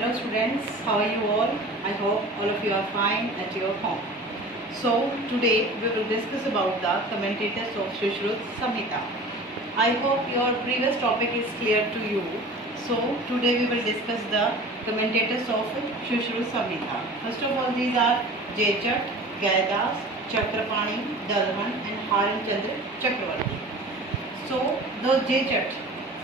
Hello students, how are you all? I hope all of you are fine at your home. So today we will discuss about the commentators of Shushruta Samhita. I hope your previous topic is clear to you. So today we will discuss the commentators of Shushruta Samhita. First of all, these are Jejat, Gaidas, Chakrapani, Dalhan and Haramchandra Chakravarti. So the Jejat.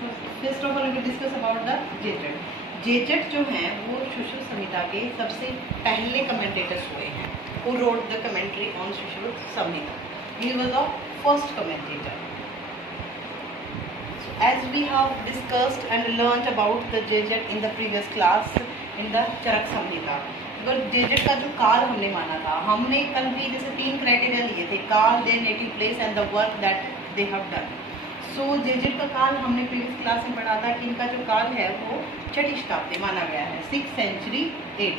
So first of all we will discuss about the Jejat. जेजट जो हैं वो सुश्रुत संहिता के सबसे पहले commentators हुए हैं who wrote the commentary on Shushruta Samhita. He was the first commentator. So as we have discussed and learnt about the जेजट in the previous class in the चरक संहिता, अगर जेजट का जो काल हमने माना था, हमने कल भी जैसे 3 क्राइटेरिया लिए थे, काल, their native place and the work that they have done. सो जेजेट का काल हमने प्रीवियस क्लास में पढ़ा था कि इनका जो काल है वो 6वीं शताब्दी माना गया है, 6th century AD.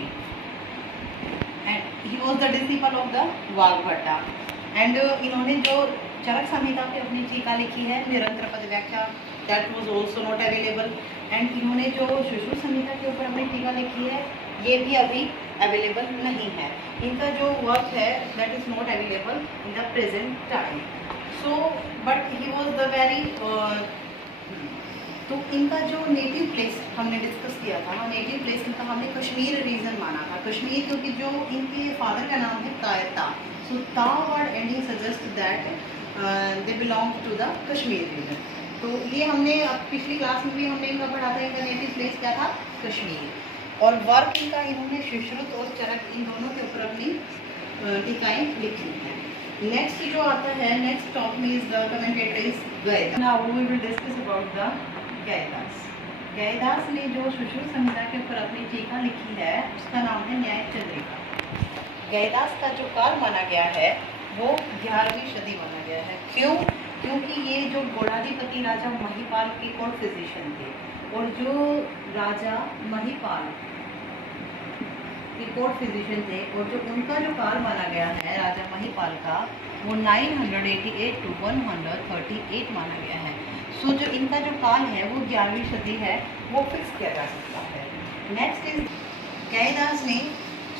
And he was the disciple of the Vagbhata. And इन्होंने जो चरक संहिता पे अपनी टीका लिखी है, निरंतर पद व्याख्या, that was also not available. And इन्होंने जो सुश्रुत संहिता के ऊपर अपनी टीका लिखी है ये भी अभी अवेलेबल नहीं है. इनका जो वर्क है that is not available in the present time. So but he was the very तो इनका जो नेटिव प्लेस हमने डिस्कस किया था, नेटिव प्लेस इनका हमने कश्मीर रीजन माना था. कश्मीर क्योंकि जो इनके फादर का नाम है कायता, सो ता word ending suggest that they belong to the Kashmir region. तो ये हमने पिछली क्लास में भी हमने इनका पढ़ा था, इनका नेटिव प्लेस क्या था, कश्मीर. और वर्क इनका इन्होंने सुश्रुत और चरक इन दोनों के ऊपर अपनी टीकाएँ लिखी हैं. नेक्स्ट जो आता है, नेक्स्ट टॉप में is the commentator is Gayadasa. Now we will discuss about the Gayadasa. Gayadasa ने जो सुश्रुत संहिता के ऊपर अपनी टीका लिखी है उसका नाम है न्याय चंद्रिका. गैदास का जो काल माना गया है वो 11वीं सदी माना गया है. क्यों? क्योंकि ये जो गौड़ाधिपति राजा महिपाल के कोर्ट फिजिशियन थे, और जो राजा महिपाल कोर्ट फिजिशियन थे, और जो उनका जो काल माना गया है राजा महिपाल का वो 988 to 138 माना गया है. सो जो इनका जो काल है वो 11वीं सदी है, वो फिक्स किया जा सकता है. नेक्स्ट इज गैदास ने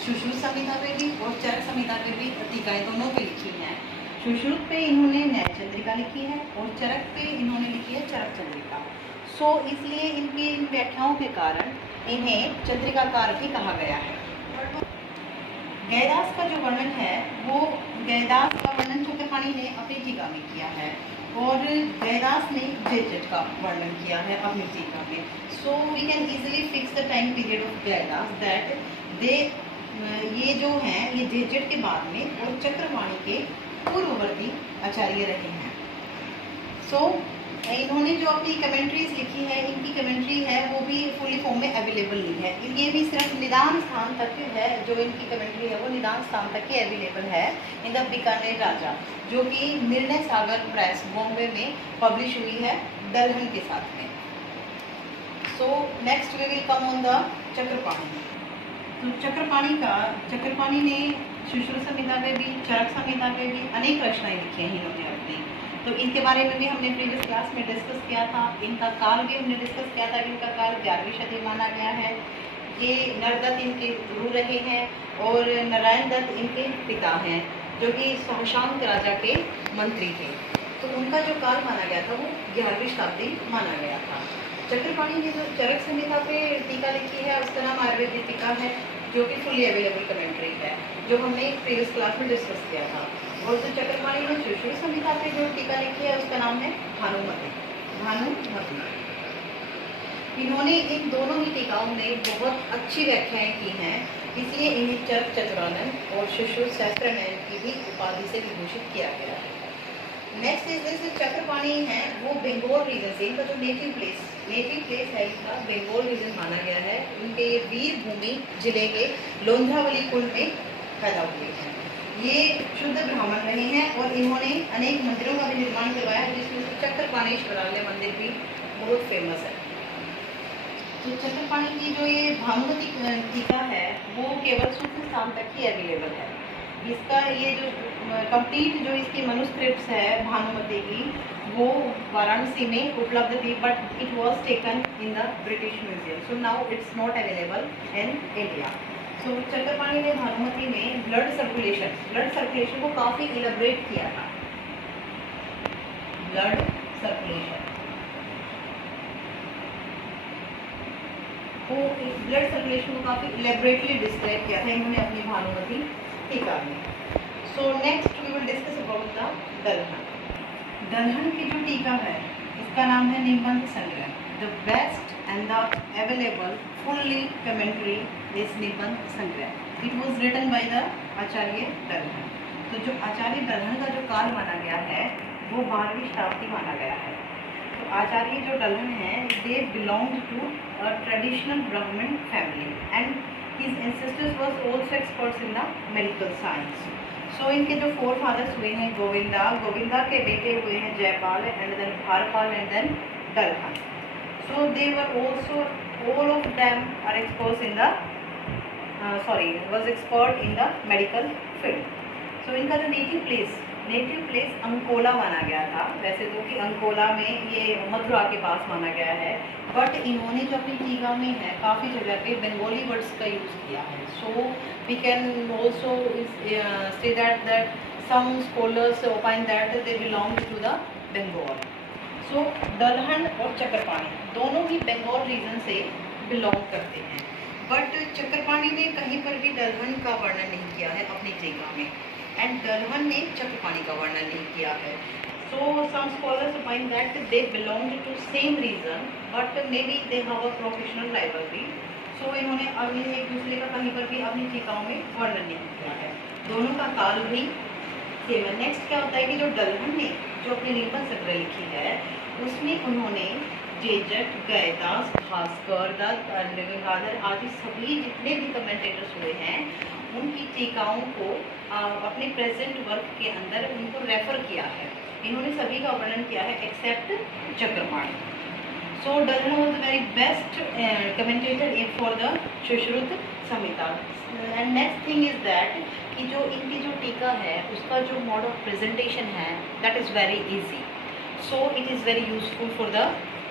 सुश्रुत संहिता पे भी और चरक संहिता पे भी टीकाएं दोनों पे लिखी हैं. सुश्रुत पे इन्होंने न्याय चंद्रिका लिखी है और चरक पे इन्होंने लिखी है चरक चंद्रिका. सो इसलिए इनकी इन व्याख्याओं के कारण इन्हें चंद्रिकाकार भी कहा गया है. गैदास का जो वर्णन है वो गैदास का वर्णन चक्रपाणी ने अपनी टीका में किया है, और गैदास ने जेजट का वर्णन किया है अपनी टीका में. So we can easily fix the time period of Gayadasa that they ये जो हैं ये जेजट के बाद में और चक्रपाणी के पूर्ववर्ती आचार्य रहे हैं. सो इन्होंने जो अपनी कमेंट्रीज लिखी है, इनकी कमेंट्री है वो भी फुली फॉर्म में अवेलेबल नहीं है. ये भी सिर्फ निदान स्थान तक है, जो इनकी कमेंट्री है वो निदान स्थान तक ही अवेलेबल है इन द बीकानेर राजा, जो कि निर्णय सागर प्रेस बॉम्बे में पब्लिश हुई है दलहन के साथ में. So next we will come on the Chakrapani. तो चक्रपाणी ने सुश्रुत संहिता पे भी चरक संहिता पे भी अनेक रचनाएं लिखी हैं इन्होंने अपनी. तो इनके बारे में भी हमने प्रीवियस क्लास में डिस्कस किया था. इनका काल भी हमने डिस्कस किया था कि इनका काल 11वीं सदी माना गया है. ये नरदत्त इनके गुरु रहे हैं और नारायण दत्त इनके पिता हैं, जो कि सहशांक राजा के मंत्री थे. तो उनका जो काल माना गया था वो 11वीं शताब्दी माना गया था. चक्रपाणी ने जो चरक संहिता पे टीका लिखी है उसका नाम आयुर्वेदिक टीका है, जो कि फुली अवेलेबल कमेंट्री है, जो हमने प्रीवियस क्लास में डिस्कस किया था. और जो चक्रपाणी ने सुश्रुत संहिता पे जो टीका लिखी है उसका नाम है भानुमति. इन्होंने इन दोनों ही टीकाओं में बहुत अच्छी व्याख्याएं की हैं, इसलिए इन्हें चरक चतुरानन और सुश्रुत सहस्त्रनयन की भी उपाधि से विभूषित किया गया है. नेक्स्ट इज दिस चक्रपाणी हैं वो बंगाल रीजन से, इनका जो नेटिव प्लेस है इनका बंगाल रीजन माना गया है. इनके वीरभूमि जिले के लोंधावली कुल में पैदा हुए हैं. ये शुद्ध ब्राह्मण रहे हैं और इन्होंने अनेक मंदिरों का भी निर्माण करवाया, जिसमें से चक्रपाणेश्वरालय मंदिर भी बहुत फेमस है. तो चक्रपाणी की जो ये भानुमति टीका है वो केवल सूत्र स्थान तक ही अवेलेबल है. इसका ये जो कंप्लीट जो इसकी मनुस्क्रिप्ट्स है भानुमति की वो वाराणसी में उपलब्ध थी, but it was taken in the British museum, so now it's not available in India. So Chakrapani ने भानुमति में ब्लड सर्कुलेशन को काफ़ी इलेबरेट किया था। ब्लड सर्कुलेशन को काफ़ी इलेबरेटली डिस्क्राइब किया था इन्होंने अपनी भानुमति टीका में। So next we will discuss about the dalhan. दलहन की जो टीका है इसका नाम है Nibandha Sangraha. The best and the available fully commentary is Nibandha Sangraha. It was written by the Acharya Dalhana. तो जो आचार्य दलहन का जो काल माना गया है वो 12वीं शताब्दी माना गया है। तो आचार्य जो दलहन है they belong to a traditional Brahmin family and his ancestors was also experts in the medical science. So इनके जो फोर फादर्स हुए हैं गोविंदा के बेटे हुए हैं Jayapal and then Bharapal and then Dalhana. So they were also all of them are exposed in the was expert in the medical field. So इनका जो नेटिव प्लेस अंकोला माना गया था। वैसे तो कि अंकोला में ये मथुरा के पास माना गया है, बट इन्होंने जो अपनी टीका में है काफ़ी जगह पे बंगाली वर्ड्स का यूज़ किया है। So we can also say that some scholars opine that they belong to the Bengal. So Dalhana और चक्रपाणी दोनों ही बंगाल रीजन से बिलोंग करते हैं, बट चक्रपाणी ने कहीं पर भी दलहन का वर्णन नहीं किया है अपनी टीका में, एंड दलहन ने चक्रपाणी का वर्णन नहीं किया है। So some scholars find that they belong to same region but maybe they have a professional rivalry. So इन्होंने अभी एक दूसरे का कहीं पर भी अपनी टीकाओं में वर्णन नहीं किया है। दोनों का काल भी सेम है। नेक्स्ट क्या होता है कि जो दलहन ने जो अपनी निबंध संग्रह लिखी है उसमें उन्होंने जेजट, गयदास, भास्कर, गंगाधर आदि सभी जितने भी कमेंटेटर्स हुए हैं उनकी टीकाओं को अपने प्रेजेंट वर्क के अंदर उनको रेफर किया है। इन्होंने सभी का वर्णन किया है accept Chakrapani. So Dalhana was the very best commentator for the Sushruta Samhita. And next thing is that कि जो इनकी जो टीका है उसका जो मोड ऑफ प्रेजेंटेशन है that is very easy, so it is very useful for the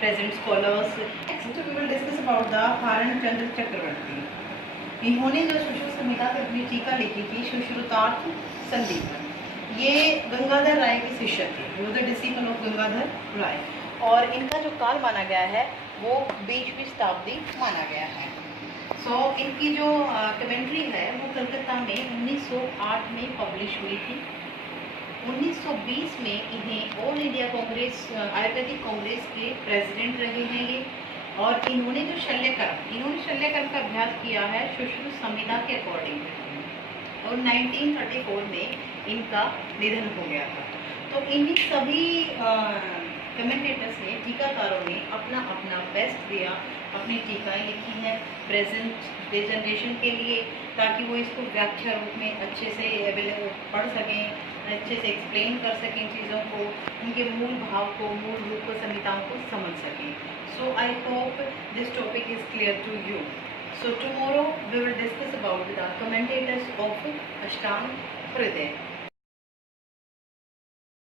present scholars. Next we will discuss about the Harana Chandra Chakravarti. इन्होंने जो सुश्रुत संहिता की अपनी टीका लिखी थी सुश्रुतार्थ संदीपन, ये गंगाधर राय के शिष्य थे, वो द डिसिपल ऑफ गंगाधर राय, और इनका जो काल माना गया है वो 20वीं शताब्दी माना गया है। सो इनकी जो कमेंट्री है वो कलकत्ता में 1908 में पब्लिश हुई थी। 1920 में इन्हें ऑल इंडिया कांग्रेस आयुर्वेदिक कांग्रेस के प्रेसिडेंट रहे हैं ये, और इन्होंने जो शल्यकर्म का अभ्यास किया है सुश्रुत संहिता के अकॉर्डिंग, और 1934 में इनका निधन हो गया था। तो इन्हीं सभी कमेंटेटर्स ने, टीकाकारों ने अपना अपना बेस्ट दिया, अपनी टीकाएँ लिखी हैं प्रेजेंट डे जनरेशन के लिए, ताकि वो इसको व्याख्या रूप में अच्छे से पढ़ सकें, अच्छे से एक्सप्लेन कर सकें चीज़ों को, उनके मूल भाव को, मूल रूप को, संहिताओं को समझ सकें। So I hope this topic is clear to you. So tomorrow we will discuss about the commentators of Ashtanga हृदय।